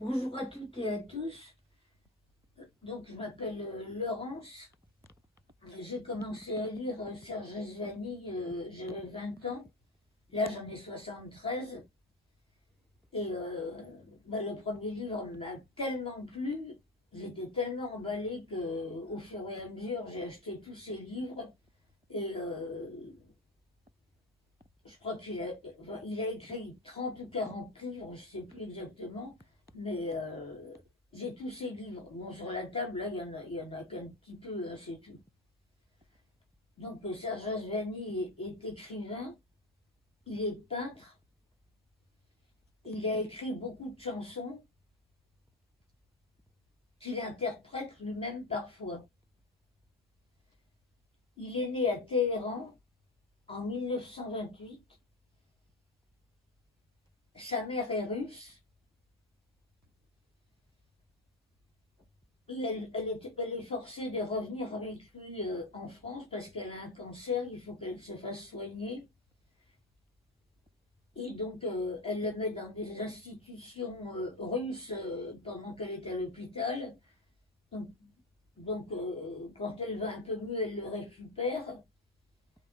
Bonjour à toutes et à tous. Donc, je m'appelle Laurence. J'ai commencé à lire Serge Esvani, j'avais 20 ans. Là, j'en ai 73. Et le premier livre m'a tellement plu, j'étais tellement emballée qu'au fur et à mesure, j'ai acheté tous ses livres. Et je crois il a écrit 30 ou 40 livres, je ne sais plus exactement. Mais j'ai tous ces livres. Bon, sur la table, là, il y en a qu'un petit peu, hein, c'est tout. Donc, Serge Asvani est écrivain, il est peintre, il a écrit beaucoup de chansons qu'il interprète lui-même parfois. Il est né à Téhéran en 1928. Sa mère est russe. Et elle est forcée de revenir avec lui en France parce qu'elle a un cancer, il faut qu'elle se fasse soigner. Et donc, elle le met dans des institutions russes pendant qu'elle est à l'hôpital. Donc, quand elle va un peu mieux, elle le récupère.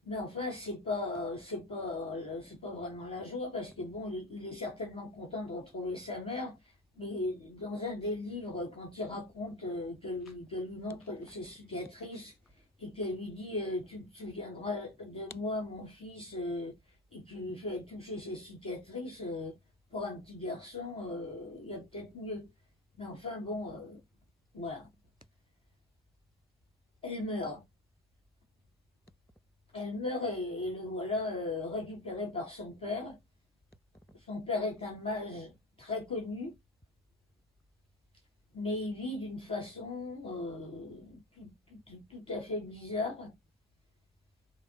Mais enfin, c'est pas vraiment la joie parce que bon, il est certainement content de retrouver sa mère. Mais dans un des livres, quand il raconte qu'elle lui montre ses cicatrices et qu'elle lui dit tu te souviendras de moi, mon fils, et qu'il lui fait toucher ses cicatrices, pour un petit garçon, il y a peut-être mieux. Mais enfin, bon, voilà. Elle meurt. Elle meurt et le voilà récupéré par son père. Son père est un mage très connu, mais il vit d'une façon tout à fait bizarre.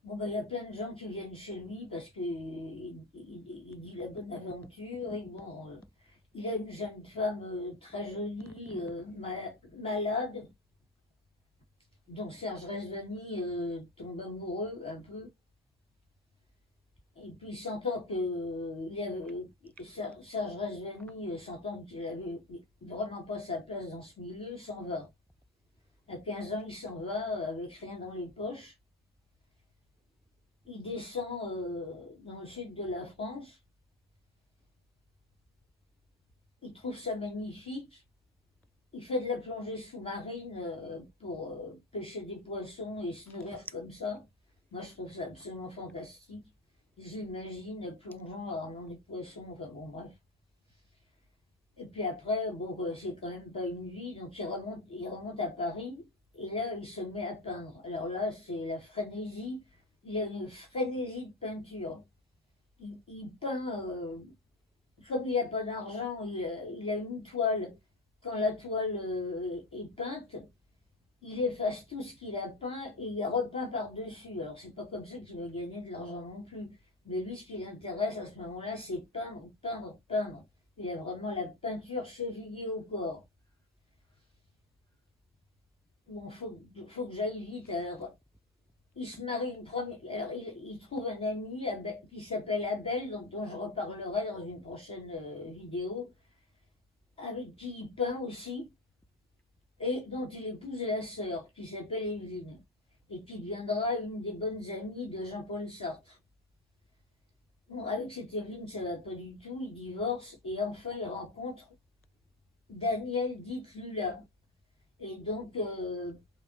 Bon, ben, il y a plein de gens qui viennent chez lui parce qu'il dit la bonne aventure. Et bon, il a une jeune femme très jolie, malade, dont Serge Rezvani tombe amoureux un peu. Et puis sentant que Serge Rezvani, sentant qu'il avait vraiment pas sa place dans ce milieu, s'en va. À 15 ans, il s'en va avec rien dans les poches. Il descend dans le sud de la France. Il trouve ça magnifique. Il fait de la plongée sous-marine pour pêcher des poissons et se nourrir comme ça. Moi, je trouve ça absolument fantastique. J'imagine plongeant dans des poissons, enfin bon, bref. Et puis après, bon, c'est quand même pas une vie, donc il remonte à Paris, et là, il se met à peindre. Alors là, c'est la frénésie, il a une frénésie de peinture. Il peint, comme il n'a pas d'argent, il a une toile. Quand la toile est peinte, il efface tout ce qu'il a peint et il repeint par-dessus. Alors, c'est pas comme ça qu'il va gagner de l'argent non plus. Mais lui, ce qui l'intéresse à ce moment-là, c'est peindre, peindre, peindre. Il a vraiment la peinture chevillée au corps. Bon, faut que j'aille vite. Alors, il se marie une première. Alors, il trouve un ami qui s'appelle Abel, dont je reparlerai dans une prochaine vidéo, avec qui il peint aussi, et dont il épouse la sœur, qui s'appelle Evelyne, et qui deviendra une des bonnes amies de Jean-Paul Sartre. Bon, avec cette Evelyne, ça va pas du tout, il divorce, et enfin il rencontre Daniel dite Lula. Et donc,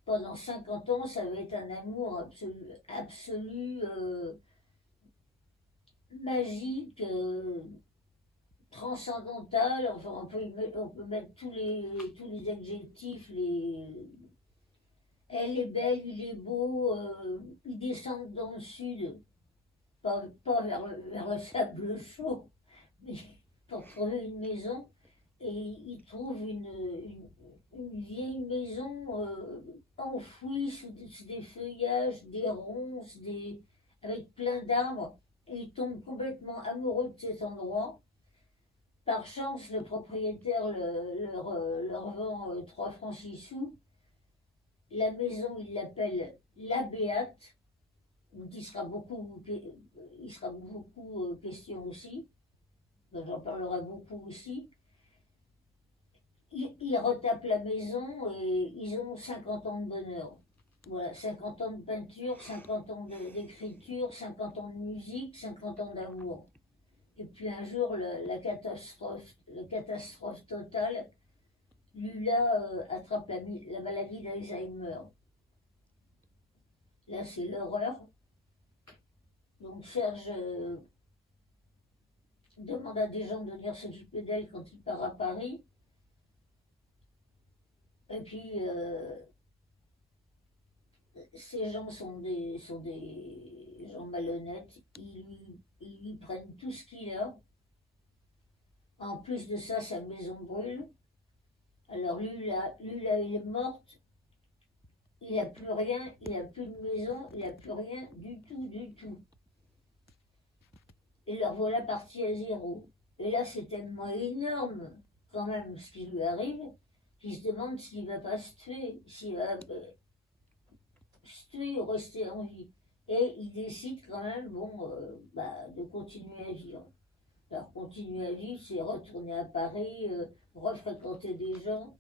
pendant 50 ans, ça va être un amour absolu, absolu magique, transcendantal. Enfin, on peut mettre tous les adjectifs. Elle est belle, il est beau. Ils descendent dans le sud, pas vers le sable chaud, mais pour trouver une maison. Et ils trouvent une vieille maison enfouie sous des feuillages, des ronces, avec plein d'arbres. Et ils tombent complètement amoureux de cet endroit. Par chance, le propriétaire leur vend 3 francs 6 sous. La maison, il l'appelle La Béate, dont il sera beaucoup question aussi. Donc, j'en parlerai beaucoup aussi. ils retapent la maison et ils ont 50 ans de bonheur. Voilà, 50 ans de peinture, 50 ans d'écriture, 50 ans de musique, 50 ans d'amour. Et puis un jour, la catastrophe totale, Lula attrape la maladie d'Alzheimer. Là, c'est l'horreur. Donc Serge demande à des gens de venir s'occuper d'elle quand il part à Paris. Et puis, ces gens sont des gens malhonnêtes. Ils lui prennent tout ce qu'il a. En plus de ça, sa maison brûle. Alors Lula, il est morte. Il n'a plus rien, il n'a plus de maison, il n'a plus rien du tout, du tout. Et leur voilà parti à zéro. Et là, c'est tellement énorme, quand même, ce qui lui arrive, qu'il se demande s'il ne va pas se tuer, s'il va se tuer ou rester en vie. Et il décide quand même, bon, de continuer à vivre. Alors, continuer à vivre, c'est retourner à Paris, refréquenter des gens.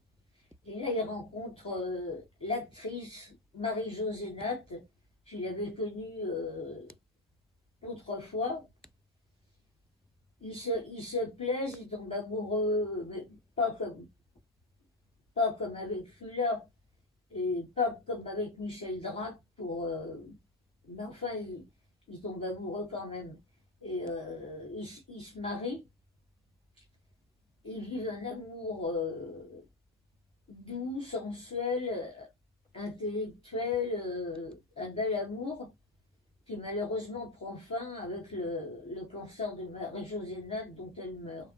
Et là, il rencontre l'actrice Marie-Josée Natt, qu'il avait connue autrefois. Ils se plaisent, ils tombent amoureux, mais pas comme avec Fula, et pas comme avec Michel Drac, mais enfin, ils tombent amoureux quand même. Et ils se marient, ils vivent un amour doux, sensuel, intellectuel, un bel amour qui malheureusement prend fin avec le cancer de Marie-Josée Natt dont elle meurt.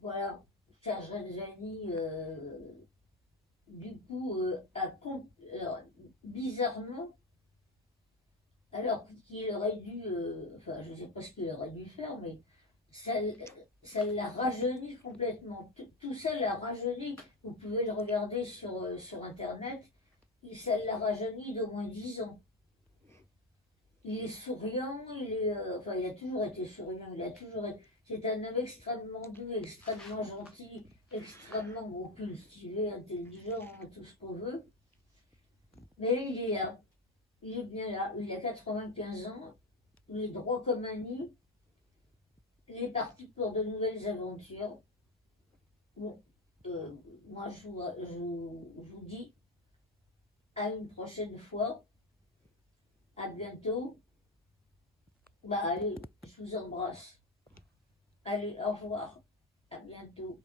Voilà, Serge Reggiani, du coup, alors, bizarrement, alors qu'il aurait dû, enfin je ne sais pas ce qu'il aurait dû faire, mais ça l'a rajeuni complètement. Tout ça l'a rajeuni. Vous pouvez le regarder sur Internet. Ça l'a rajeuni d'au moins 10 ans. Il est souriant, enfin, il a toujours été souriant, c'est un homme extrêmement doux, extrêmement gentil, extrêmement bon, cultivé, intelligent, tout ce qu'on veut. Mais il est là, il est bien là, il a 95 ans, il est droit comme un nid, il est parti pour de nouvelles aventures. Bon, moi je vous dis à une prochaine fois. À bientôt. Allez, je vous embrasse. Allez, au revoir. À bientôt.